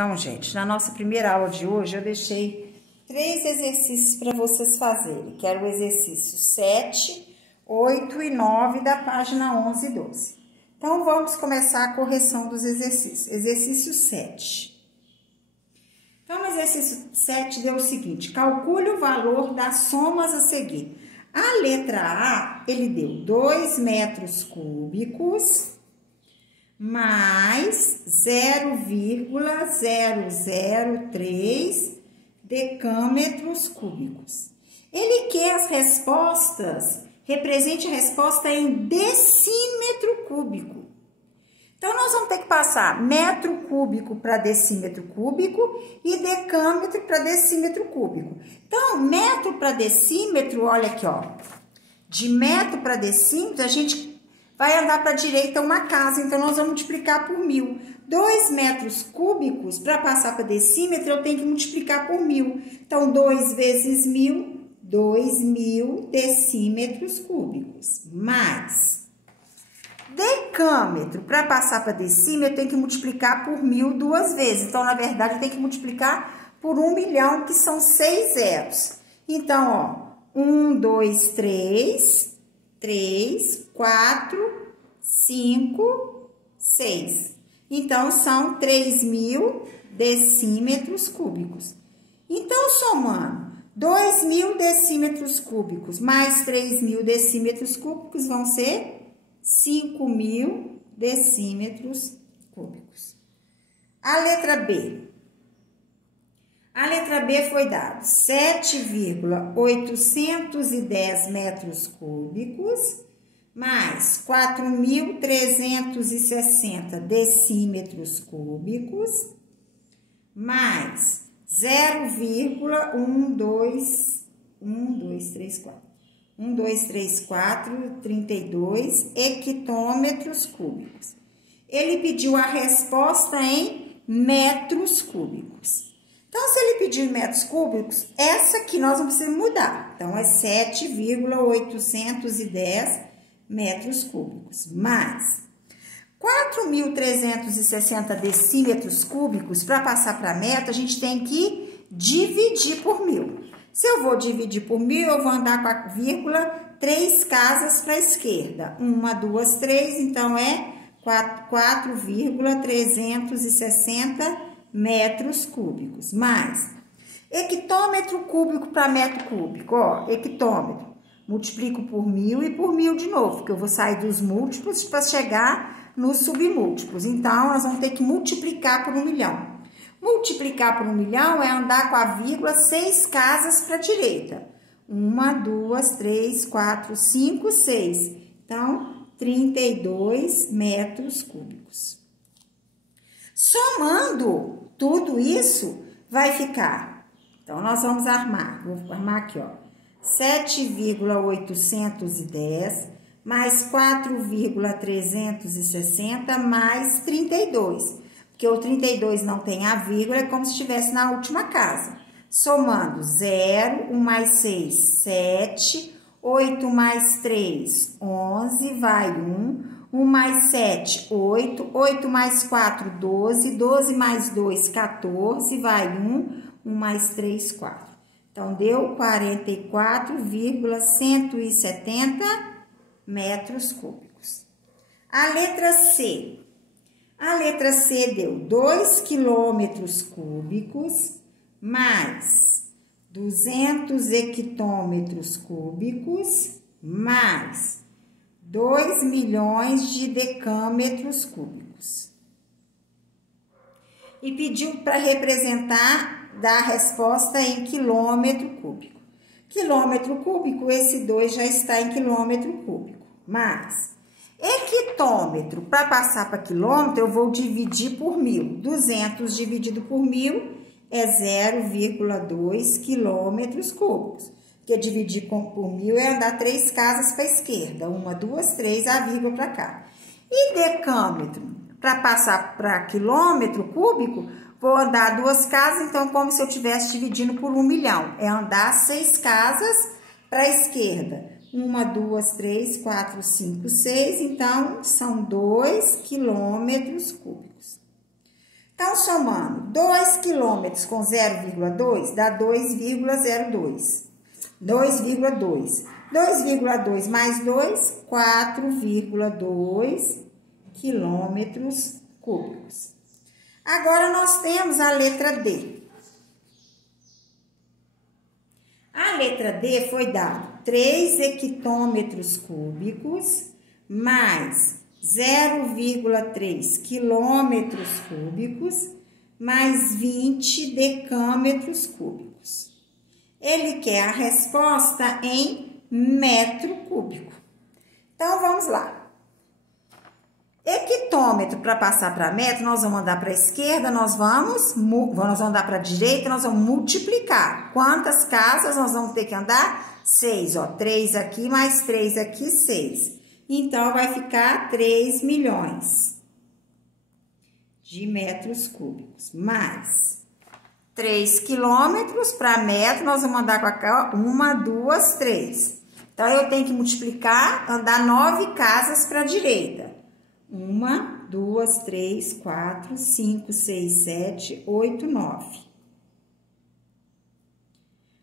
Então, gente, na nossa primeira aula de hoje, eu deixei 3 exercícios para vocês fazerem, que era o exercício 7, 8 e 9 da página 11 e 12. Então, vamos começar a correção dos exercícios. Exercício 7. Então, no exercício 7 deu o seguinte: calcule o valor das somas a seguir. A letra A, ele deu 2 metros cúbicos mais 0,003 decâmetros cúbicos. Ele quer as respostas, represente a resposta em decímetro cúbico. Então, nós vamos ter que passar metro cúbico para decímetro cúbico e decâmetro para decímetro cúbico. Então, metro para decímetro, olha aqui, ó. De metro para decímetro, a gente vai andar para a direita uma casa, então nós vamos multiplicar por 1000. 2 metros cúbicos, para passar para decímetro, eu tenho que multiplicar por 1000. Então, 2 vezes 1000, 2000 decímetros cúbicos. Mais decâmetro, para passar para decímetro, eu tenho que multiplicar por 1000 2 vezes. Então, na verdade, eu tenho que multiplicar por 1 milhão, que são 6 zeros. Então, ó, 1, 2, 3, 4, 5, 6. Então, são 3000 decímetros cúbicos. Então, somando 2000 decímetros cúbicos mais 3000 decímetros cúbicos vão ser 5000 decímetros cúbicos. A letra B. A letra B foi dado 7,810 metros cúbicos mais 4.360 decímetros cúbicos mais 32 hectômetros cúbicos. Ele pediu a resposta em metros cúbicos. Então, se ele pedir em metros cúbicos, essa aqui nós não precisamos mudar. Então, é 7,810 metros cúbicos. Mais 4.360 decímetros cúbicos, para passar para a meta, a gente tem que dividir por 1000. Se eu vou dividir por 1000, eu vou andar com a vírgula 3 casas para a esquerda. 1, 2, 3, então é 4,360 metros cúbicos, mais hectômetro cúbico para metro cúbico, ó, hectômetro, multiplico por 1000 e por 1000 de novo, porque eu vou sair dos múltiplos para chegar nos submúltiplos, então nós vamos ter que multiplicar por 1 milhão. Multiplicar por 1 milhão é andar com a vírgula 6 casas para a direita, 1, 2, 3, 4, 5, 6, então 32 metros cúbicos. Somando tudo isso, vai ficar. Então, nós vamos armar. Vou armar aqui, ó. 7,810 mais 4,360 mais 32. Porque o 32 não tem a vírgula, é como se estivesse na última casa. Somando 0, 1 mais 6, 7, 8 mais 3, 11, vai 1. 1 mais 7, 8, 8 mais 4, 12, 12 mais 2, 14, vai 1, 1 mais 3, 4. Então, deu 44,170 metros cúbicos. A letra C. A letra C deu 2 quilômetros cúbicos mais 200 hectômetros cúbicos mais 2 milhões de decâmetros cúbicos. E pediu para representar, dar a resposta em quilômetro cúbico. Quilômetro cúbico, esse 2 já está em quilômetro cúbico. Mas, hectômetro, para passar para quilômetro, eu vou dividir por 1000. 200 dividido por 1000 é 0,2 quilômetros cúbicos. Porque dividir por 1000 é andar 3 casas para a esquerda. 1, 2, 3, a vírgula para cá. E decâmetro, para passar para quilômetro cúbico, vou andar 2 casas, então, como se eu estivesse dividindo por 1 milhão. É andar 6 casas para a esquerda. 1, 2, 3, 4, 5, 6, então, são 2 quilômetros cúbicos. Então, somando 2 quilômetros com 0,2 dá 2,02. 2,2. 2,2 mais 2, 4,2 quilômetros cúbicos. Agora, nós temos a letra D. A letra D foi dado 3 hectômetros cúbicos mais 0,3 quilômetros cúbicos mais 20 decâmetros cúbicos. Ele quer a resposta em metro cúbico. Então, vamos lá. Hectômetro, para passar para metro, nós vamos andar para a esquerda, nós vamos andar para a direita, nós vamos multiplicar. Quantas casas nós vamos ter que andar? 6, ó. 3 aqui, mais 3 aqui, 6. Então, vai ficar 3 milhões de metros cúbicos. Mais 3 quilômetros para metro, nós vamos andar com a 1, 2, 3. Então, eu tenho que multiplicar, andar 9 casas para a direita. 1, 2, 3, 4, 5, 6, 7, 8, 9.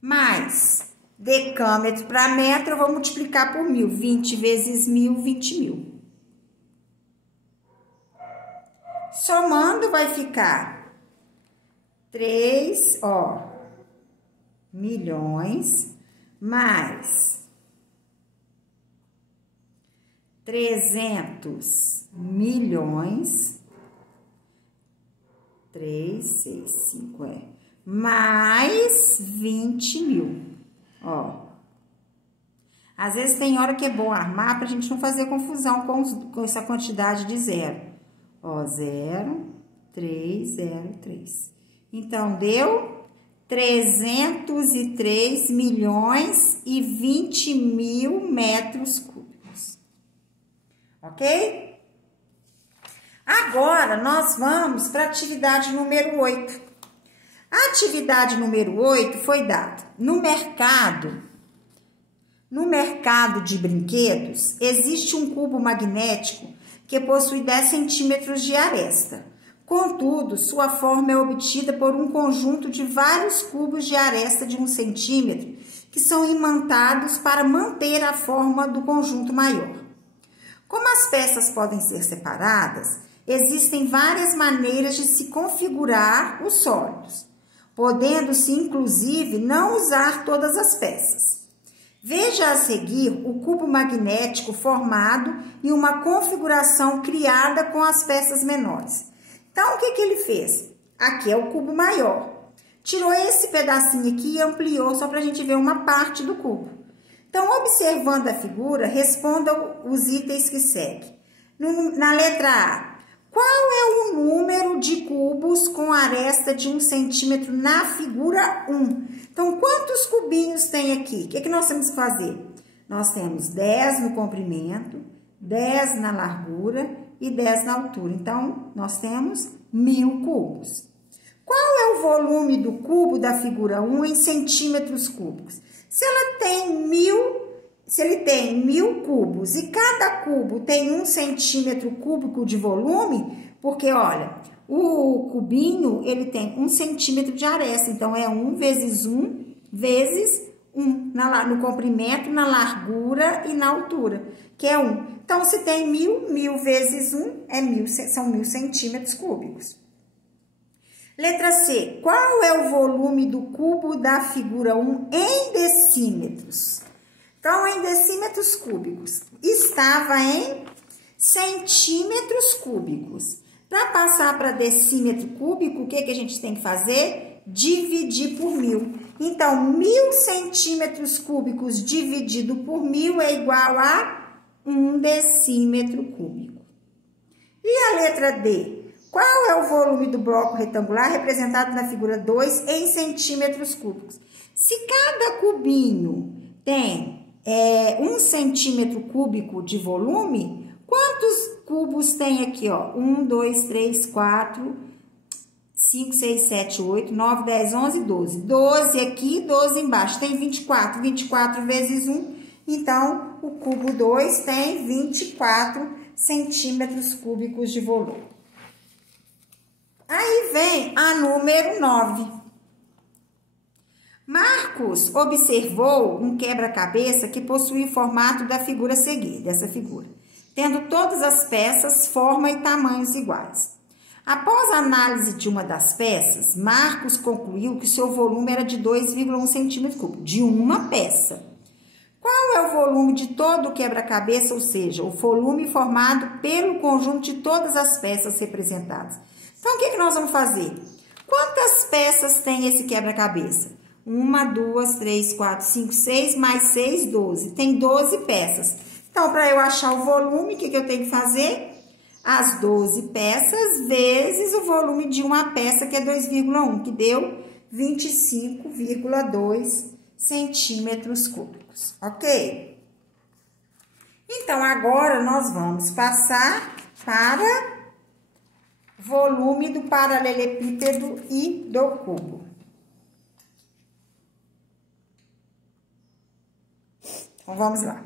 Mais decâmetro para metro, eu vou multiplicar por 1000. 20 vezes 1000, 20 mil. Somando, vai ficar 3, ó, milhões, mais 300 milhões, 3, 6, 5, mais 20 mil, ó. Às vezes tem hora que é bom armar pra gente não fazer confusão com essa quantidade de zero. Ó, 0, 3, 0, 3. Então, deu 303 milhões e 20 mil metros cúbicos. Ok? Agora, nós vamos para a atividade número 8. A atividade número 8 foi dada no mercado de brinquedos, existe um cubo magnético que possui 10 centímetros de aresta. Contudo, sua forma é obtida por um conjunto de vários cubos de aresta de 1 centímetro que são imantados para manter a forma do conjunto maior. Como as peças podem ser separadas, existem várias maneiras de se configurar os sólidos, podendo-se, inclusive, não usar todas as peças. Veja a seguir o cubo magnético formado e uma configuração criada com as peças menores. Então, o que ele fez? Aqui é o cubo maior. Tirou esse pedacinho aqui e ampliou só para a gente ver uma parte do cubo. Então, observando a figura, responda os itens que seguem. Na letra A, qual é o número de cubos com aresta de 1 centímetro na figura 1? Então, quantos cubinhos tem aqui? O que nós temos que fazer? Nós temos 10 no comprimento, 10 na largura e 10 na altura. Então, nós temos 1000 cubos. Qual é o volume do cubo da figura 1 em centímetros cúbicos? Se ele tem 1000 cubos e cada cubo tem 1 centímetro cúbico de volume, porque, olha, o cubinho, ele tem 1 centímetro de aresta, então é 1 vezes 1 vezes 1, no comprimento, na largura e na altura, que é 1. Então, se tem 1000 vezes 1 é 1000, são 1000 centímetros cúbicos. Letra C, qual é o volume do cubo da figura 1 em decímetros? Então, em decímetros cúbicos, estava em centímetros cúbicos. Para passar para decímetro cúbico, o que a gente tem que fazer? Dividir por 1000. Então, 1000 centímetros cúbicos dividido por 1000 é igual a 1 decímetro cúbico. E a letra D? Qual é o volume do bloco retangular representado na figura 2 em centímetros cúbicos? Se cada cubinho tem 1 centímetro cúbico de volume, quantos cubos tem aqui, ó? 1, 2, 3, 4, 5, 6, 7, 8, 9, 10, 11, 12. 12 aqui, 12 embaixo. Tem 24. 24 vezes 1. Então, o cubo 2 tem 24 centímetros cúbicos de volume. Aí vem a número 9. Marcos observou um quebra-cabeça que possui o formato da figura a seguir, dessa figura, tendo todas as peças, forma e tamanhos iguais. Após a análise de uma das peças, Marcos concluiu que seu volume era de 2,1 cm3, de uma peça. Qual é o volume de todo o quebra-cabeça, ou seja, o volume formado pelo conjunto de todas as peças representadas? Então, o que nós vamos fazer? Quantas peças tem esse quebra-cabeça? 1, 2, 3, 4, 5, 6, mais 6, 12. Tem 12 peças. Então, para eu achar o volume, o que eu tenho que fazer? As 12 peças vezes o volume de uma peça, que é 2,1, que deu 25,2 centímetros cúbicos, ok? Então, agora nós vamos passar para volume do paralelepípedo e do cubo. Então, vamos lá.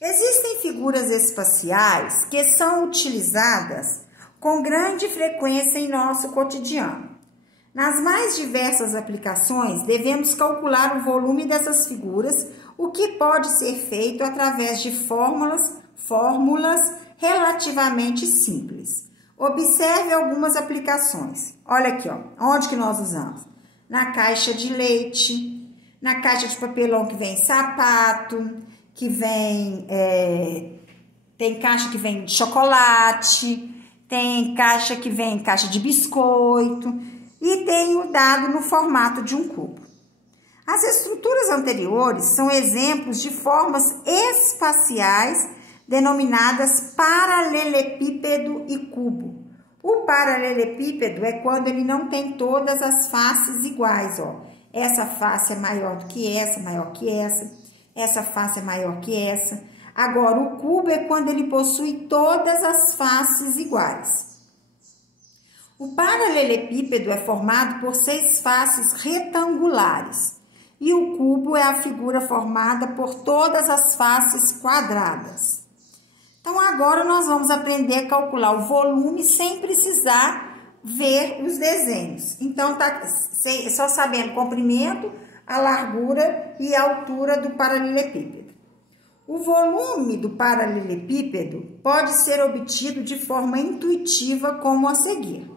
Existem figuras espaciais que são utilizadas com grande frequência em nosso cotidiano. Nas mais diversas aplicações, devemos calcular o volume dessas figuras, o que pode ser feito através de fórmulas relativamente simples. Observe algumas aplicações. Olha aqui, ó, onde que nós usamos? Na caixa de leite, na caixa de papelão que vem sapato, que vem, tem caixa que vem de chocolate, tem caixa que vem caixa de biscoito e tem o dado no formato de um cubo. As estruturas anteriores são exemplos de formas espaciais denominadas paralelepípedo e cubo. O paralelepípedo é quando ele não tem todas as faces iguais, ó. Essa face é maior do que essa, maior que essa face é maior que essa. Agora, o cubo é quando ele possui todas as faces iguais. O paralelepípedo é formado por 6 faces retangulares e o cubo é a figura formada por todas as faces quadradas. Então, agora nós vamos aprender a calcular o volume sem precisar ver os desenhos. Então, tá só sabendo o comprimento, a largura e a altura do paralelepípedo. O volume do paralelepípedo pode ser obtido de forma intuitiva, como a seguir.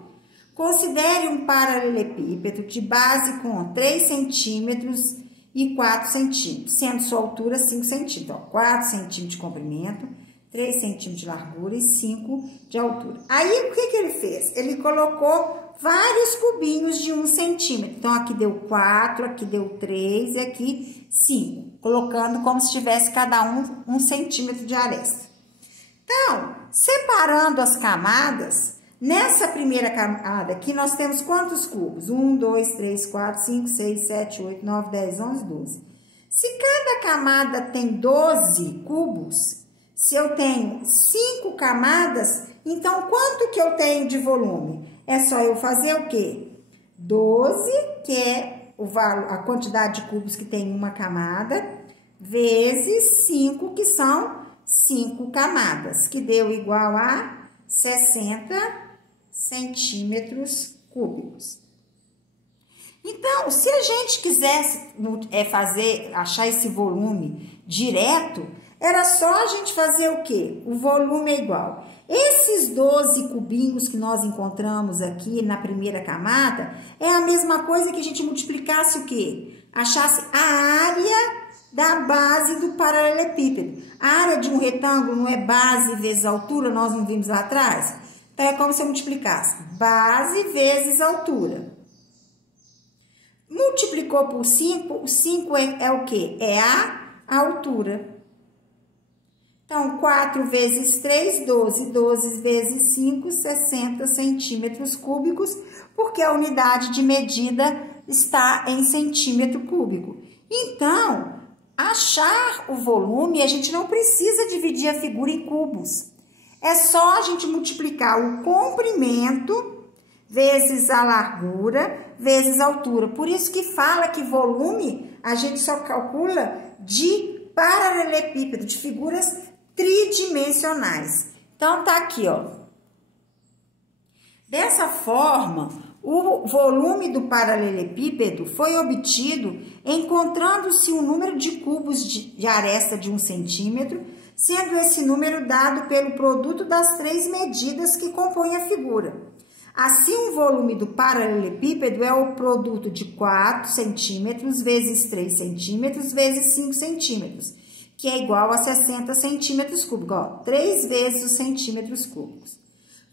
Considere um paralelepípedo de base com 3 centímetros e 4 centímetros, sendo sua altura 5 centímetros. Ó, 4 centímetros de comprimento, 3 centímetros de largura e 5 de altura. Aí, o que ele fez? Ele colocou vários cubinhos de 1 centímetro. Então, aqui deu 4, aqui deu 3 e aqui 5. Colocando como se tivesse cada um 1 centímetro de aresta. Então, separando as camadas, nessa primeira camada aqui, nós temos quantos cubos? 1, 2, 3, 4, 5, 6, 7, 8, 9, 10, 11, 12. Se cada camada tem 12 cubos, se eu tenho 5 camadas, então quanto que eu tenho de volume? É só eu fazer o quê? 12, que é a quantidade de cubos que tem uma camada, vezes 5, que são 5 camadas, que deu igual a 60 centímetros cúbicos. Então, se a gente quisesse achar esse volume direto, era só a gente fazer o quê? O volume é igual. Esses 12 cubinhos que nós encontramos aqui na primeira camada, é a mesma coisa que a gente multiplicasse o quê? Achasse a área da base do paralelepípedo. A área de um retângulo não é base vezes altura, nós não vimos lá atrás? Então, é como se eu multiplicasse base vezes altura. Multiplicou por 5, o 5 é o quê? É a altura. Então, 4 vezes 3, 12. 12 vezes 5, 60 centímetros cúbicos, porque a unidade de medida está em centímetro cúbico. Então, achar o volume, a gente não precisa dividir a figura em cubos. É só a gente multiplicar o comprimento vezes a largura vezes a altura. Por isso que fala que volume a gente só calcula de paralelepípedo, de figuras tridimensionais. Então, tá aqui, ó. Dessa forma, o volume do paralelepípedo foi obtido encontrando-se o número de cubos de aresta de 1 centímetro, sendo esse número dado pelo produto das 3 medidas que compõem a figura. Assim, o volume do paralelepípedo é o produto de 4 centímetros vezes 3 centímetros vezes 5 centímetros, que é igual a 60 centímetros cúbicos, 3 vezes os centímetros cúbicos.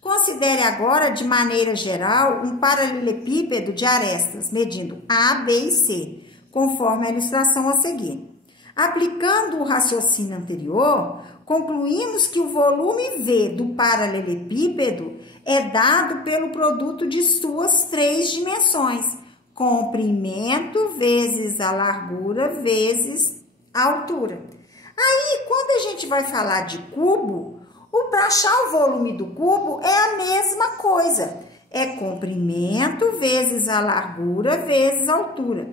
Considere agora, de maneira geral, um paralelepípedo de arestas medindo A, B e C, conforme a ilustração a seguir. Aplicando o raciocínio anterior, concluímos que o volume V do paralelepípedo é dado pelo produto de suas 3 dimensões, comprimento vezes a largura vezes a altura. Aí, quando a gente vai falar de cubo, para achar o volume do cubo é a mesma coisa. É comprimento vezes a largura vezes a altura.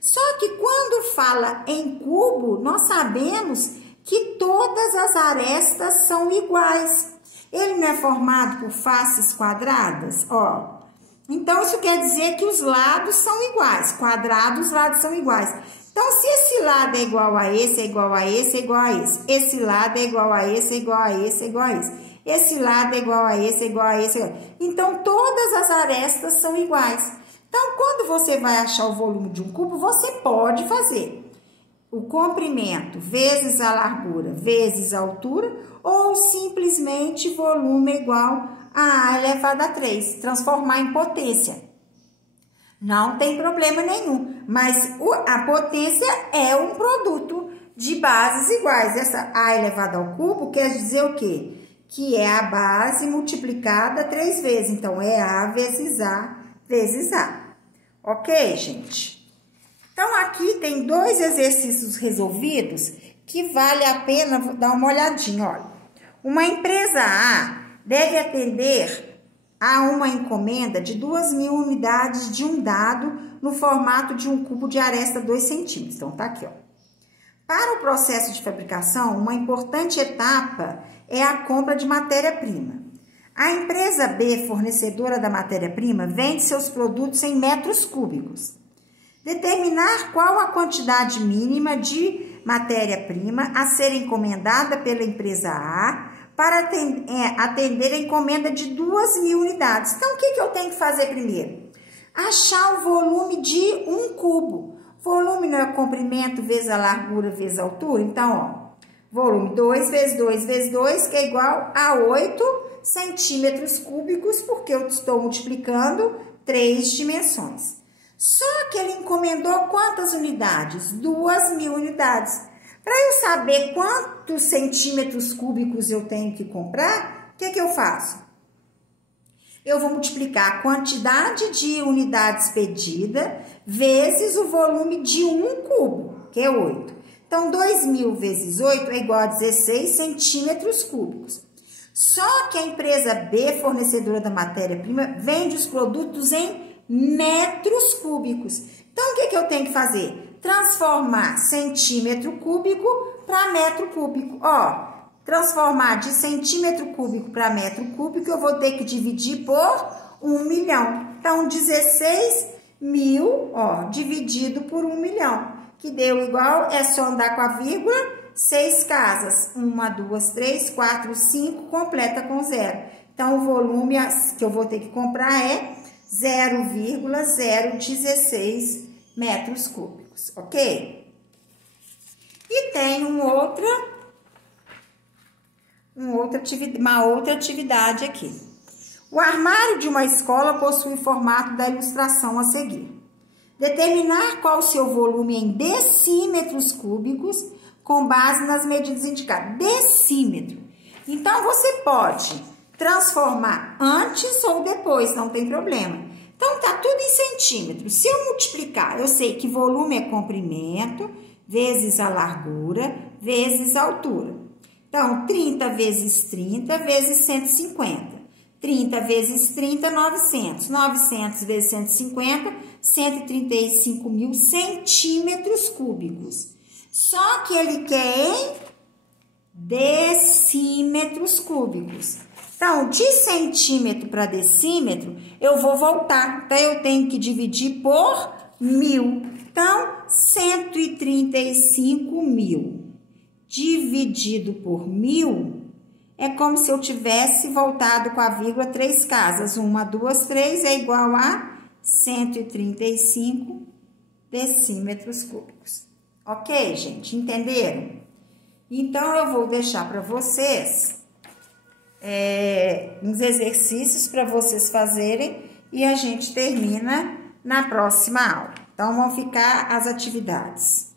Só que quando fala em cubo, nós sabemos que todas as arestas são iguais. Ele não é formado por faces quadradas? Ó. Então, isso quer dizer que os lados são iguais. Quadrados, os lados são iguais. Então, se esse lado é igual a esse, é igual a esse, é igual a esse. Esse lado é igual a esse, é igual a esse, é igual a esse. Esse lado é igual a esse, é igual a esse. Então, todas as arestas são iguais. Então, quando você vai achar o volume de um cubo, você pode fazer o comprimento vezes a largura vezes a altura, ou simplesmente volume é igual a A elevado a 3, transformar em potência. Não tem problema nenhum, mas a potência é um produto de bases iguais. Essa A elevado ao cubo quer dizer o quê? Que é a base multiplicada 3 vezes. Então, é A vezes A vezes A. Ok, gente? Então, aqui tem 2 exercícios resolvidos que vale a pena dar uma olhadinha. Olha, uma empresa A deve atender a uma encomenda de 2.000 unidades de um dado no formato de um cubo de aresta 2 centímetros. Então, tá aqui, ó. Para o processo de fabricação, uma importante etapa é a compra de matéria-prima. A empresa B, fornecedora da matéria-prima, vende seus produtos em metros cúbicos. Determinar qual a quantidade mínima de matéria-prima a ser encomendada pela empresa A para atender a encomenda de 2.000 unidades. Então, o que eu tenho que fazer primeiro? Achar o volume de um cubo. Volume não é comprimento vezes a largura vezes a altura? Então, ó, volume 2 vezes 2 vezes 2, que é igual a 8 centímetros cúbicos, porque eu estou multiplicando 3 dimensões. Só que ele encomendou quantas unidades? 2.000 unidades. Para eu saber quantos centímetros cúbicos eu tenho que comprar, o que eu faço? Eu vou multiplicar a quantidade de unidades pedida vezes o volume de um cubo, que é 8. Então, 2.000 vezes 8 é igual a 16 centímetros cúbicos. Só que a empresa B, fornecedora da matéria-prima, vende os produtos em metros cúbicos. Então, o que eu tenho que fazer? Transformar centímetro cúbico para metro cúbico. Ó, transformar de centímetro cúbico para metro cúbico, eu vou ter que dividir por 1 milhão. Então, 16.000, ó, dividido por 1 milhão, que deu igual, é só andar com a vírgula, 6 casas. 1, 2, 3, 4, 5, completa com 0. Então, o volume que eu vou ter que comprar é 0,016 metros cúbicos, ok? E tem uma outra atividade aqui. O armário de uma escola possui o formato da ilustração a seguir. Determinar qual o seu volume em decímetros cúbicos com base nas medidas indicadas. Decímetro. Então, você pode transformar antes ou depois, não tem problema. Então, tá tudo em centímetros. Se eu multiplicar, eu sei que volume é comprimento, vezes a largura, vezes a altura. Então, 30 vezes 30 vezes 150. 30 vezes 30, 900. 900 vezes 150, 135.000 centímetros cúbicos. Só que ele quer em decímetros cúbicos. Então, de centímetro para decímetro, eu vou voltar. Então, eu tenho que dividir por 1000. Então, 135.000 dividido por 1000 é como se eu tivesse voltado com a vírgula 3 casas. 1, 2, 3 é igual a 135 decímetros cúbicos. Ok, gente? Entenderam? Então, eu vou deixar para vocês uns exercícios para vocês fazerem e a gente termina na próxima aula. Então, vão ficar as atividades.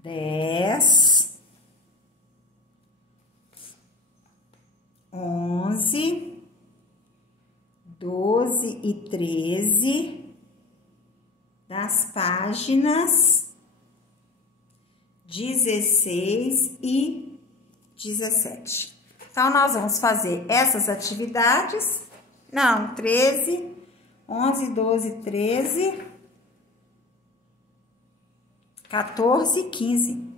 Dez, 11, 12 e 13 das páginas 16 e 17. Então, nós vamos fazer essas atividades. Não, 13, 11, 12, 13, 14 e 15.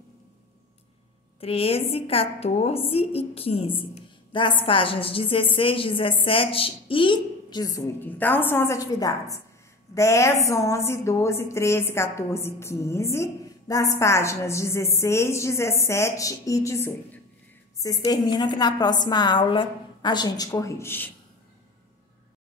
13, 14 e 15. Das páginas 16, 17 e 18. Então, são as atividades 10, 11, 12, 13, 14 e 15. Das páginas 16, 17 e 18. Vocês terminam que na próxima aula a gente corrige.